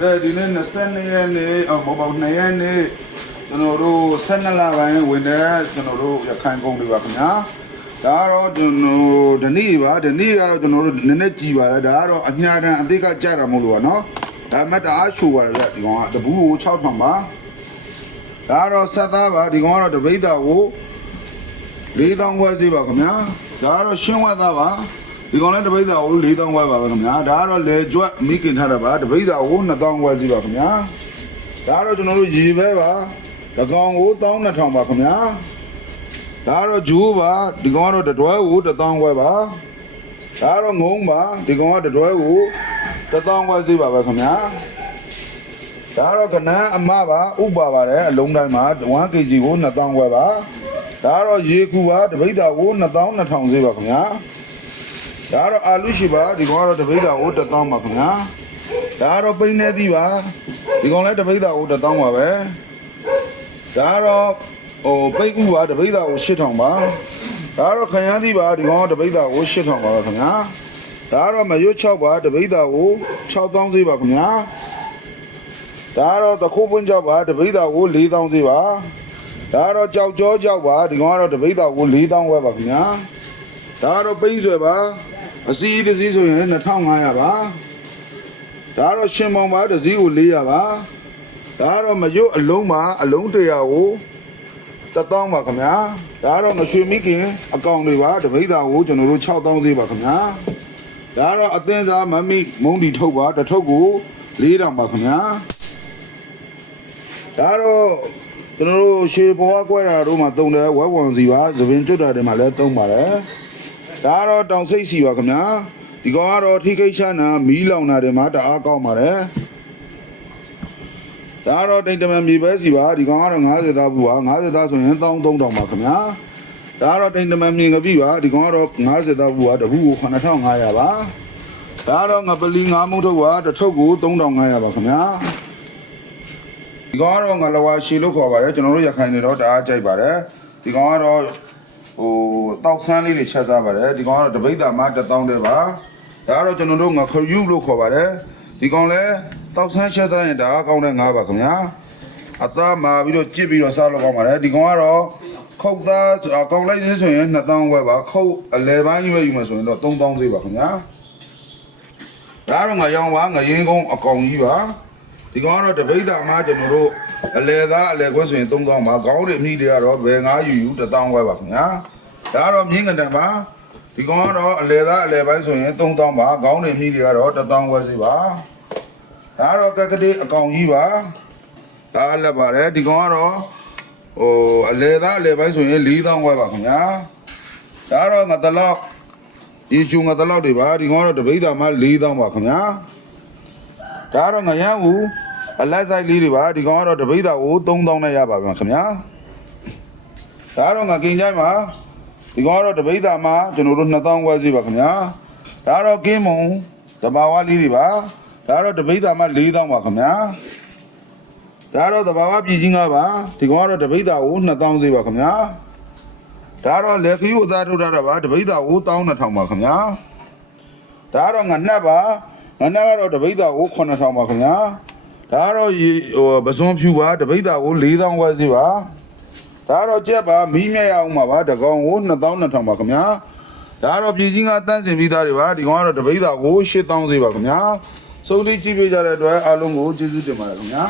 ဒီနေ့22ရက်နေ့မဟုတ်2ရက်နေ့ကျွန်တော်တို့12လပိုင်းဝင်တဲ့ကျွန်တော်တို့ရခိုင်ကုန်တွေပါခင်ဗျာဒါကတော့ကျွန်တော်ဒီနေ့ကတော့ကျွန်တော်တို့နည်းနည်းကြည်ပါတယ်ဒါကတော့အညာတန်အသေးကကြတာမဟုတ်လို့ပါနော်ဒါမှတအားချိုပါတယ်ဗျဒီကောင်ကတပူးကို6000ပါဒါကတော့ဆက်သားပါဒီကောင်ကတော့တပိတ်သားကို4000ခွဲစီပါခင်ဗျာဒါကတော့ရှင်းဝတ်သားပါဒီကောင်လည်းတပိတ်သားကို4000ခွဲပါပဲခင်ဗျာဒါကတော့လေကြွက်မိခင်ထားတာပါတပိတ်သားကို2000ခွဲစီပါခင်ဗျာဒါကတော့ကျွန်တော်တို့ရေပဲပါဒီကောင်ကို12000ပါခင်ဗျာဒါကတော့ဂျိုးပါဒီကောင်ကတော့တတွဲကို1000ခွဲပါဒါကတော့ငုံပါဒီကောင်ကတတွဲကို1000ခွဲစီပါပဲခင်ဗျာဒါတော့ကနန်းအမပါဥပါပါတယ်အလုံးတိုင်းမှာ 1kg ကို2000ခွဲပါဒါတော့ရေကူပါတပိတ်သားကို2200စီပါခင်ဗျာဒါတော့အာလူရှိပါဒီကောင်ကတော့တပိတ်သားကို1000ပါခင်ဗျာဒါတော့ပိန်းနေသည်ပါဒီကောင်လည်းတပိတ်သားကို1000ပါပဲဒါတော့ပိတ်ဥပါတပိတ်သားကို8000ပါဒါတော့ခရမ်းသည်ပါဒီကောင်ကတပိတ်သားကို8000ပါပဲခင်ဗျာဒါတော့မရွတ်6ပါတပိတ်သားကို6000စီပါခင်ဗျာဒါတော့တခိုးပွင့်ကြောက်ပါတပိတ်သားကို4000စီပါဒါတော့ကြောက်ကြောကြောက်ပါဒီကောင်ကတော့တပိတ်သားကို4000ဝဲပါခင်ဗျာဒါတော့ပိန်းဆွဲပါအစီးတစ်စီးဆိုရင်2500ပါဒါတော့ရှင်မောင်ပါတစ်စီးကို400ပါဒါတော့မရွတ်အလုံးပါအလုံး100ကို1000ပါခင်ဗျာဒါတော့ငရွှေမိခင်အကောင်တွေပါတပိတ်သားကိုကျွန်တော်တို့6000စီပါခင်ဗျာဒါတော့အသင်းစားမမိမုံဒီထုတ်ပါတစ်ထုပ်ကို4000ပါခင်ဗျာဒါတော့ကျွန်တော်တို့ရှေဘွားကွဲတာတို့မှာတုံတယ်ဝဲဝန်စီပါသပင်ကျွတ်တာတွေမှာလည်းတုံးပါတယ်ဒါတော့တောင်စိတ်စီပါခင်ဗျာဒီကောင်ကတော့ထိခိတ်ချနာမီးလောင်တာတွေမှာတအားကောင်းပါတယ်ဒါတော့တိတ်တမန်မြေပဲစီပါဒီကောင်ကတော့90သားဘူးပါ90သားဆိုရင်13000ပါခင်ဗျာဒါတော့တိတ်တမန်မြေငပိပါဒီကောင်ကတော့90သားဘူးပါတခုကို9500ပါဒါတော့ငပလီ9မုံထုတ်ပါတစ်ထုပ်ကို3500ပါခင်ဗျာဒီကောင်ကတော့ငလဝါရှည်လို့ခေါ်ပါတယ်ကျွန်တော်တို့ရခိုင်နေတော့တအားကြိုက်ပါတယ်ဒီကောင်ကတော့တောက်ဆန်းလေးတွေချက်စားပါတယ်ဒီကောင်ကတော့တပိတ်သားမှ1000တဲ့ပါဒါကတော့ကျွန်တော်တို့ငခယူလို့ခေါ်ပါတယ်ဒီကောင်လဲတောက်ဆန်းချက်စားရင်ဒါကောင်းတဲ့ငါးပါခင်ဗျာအသားမာပြီးတော့ကြစ်ပြီးတော့စားလို့ကောင်းပါတယ်ဒီကောင်ကတော့ခုတ်သားအကောင်လိုက်သေးဆိုရင်2000ဝဲပါခုတ်အလဲပိုင်းကြီးပဲယူမှဆိုရင်တော့3000သေးပါခင်ဗျာဒါကတော့ငါရောင်ပါငရင်းကုန်းအကောင်ကြီးပါဒီကောင်ကတော့တပိတ်သားမှကျွန်တော်တို့အလဲသားအလဲခွဲဆိုရင်3000ပါခေါင်းတွေအမိတွေကတော့ဘယ်ငါးယူ1000ဝဲပါခင်ဗျာဒါကတော့မြင်းကတန်ပါဒီကောင်ကတော့အလဲသားအလဲပိုင်းဆိုရင်3000ပါခေါင်းတွေအမိတွေကတော့1000ဝဲစီပါဒါကတော့ကက်ကတိအကောင်ကြီးပါဒါလည်းပါတယ်ဒီကောင်ကတော့အလဲသားအလဲပိုင်းဆိုရင်4000ဝဲပါခင်ဗျာဒါကတော့ငါတလောက်ဒီကျုံငါတလောက်တွေပါဒီကောင်ကတော့တပိတ်သားမှ4000ပါခင်ဗျာဒါတော့ငရမ်းဘူးအလက်ဆိုင်လေးတွေပါဒီကောင်ကတော့တပိတ်သားကို3000နဲ့ရပါပြန်ခင်ဗျာဒါတော့ငါကင်ကြိုက်မှာဒီကောင်ကတော့တပိတ်သားမှာကျွန်တော်တို့2000ခွဲစီပါခင်ဗျာဒါတော့ကင်းမုံတဘာဝလေးတွေပါဒါတော့တပိတ်သားမှာ4000ပါခင်ဗျာဒါတော့တဘာဝပြည်ကြီးငါပါဒီကောင်ကတော့တပိတ်သားကို2000စီပါခင်ဗျာဒါတော့လက်ခယူအသားထုတ်တာပါတပိတ်သားကို12000ပါခင်ဗျာဒါတော့ငါနှက်ပါငါနှက်ကတော့တပိတ်သားကို9000ပါခင်ဗျာဒါတော့ပစွန်ဖြူပါတပိတ်သားကို4000ခွဲစီပါဒါတော့ကြက်ပါမီးမြက်ရအောင်ပါပါတကောင်ကို2200ပါခင်ဗျာဒါတော့ပြည်ကြီးငါတန်းစင်ပြီးသားတွေပါဒီကောင်ကတော့တပိတ်သားကို8000စီပါခင်ဗျာစုံလေးကြည့်ပေးကြတဲ့အတွက်အားလုံးကိုကျေးဇူးတင်ပါတယ်ခင်ဗျာ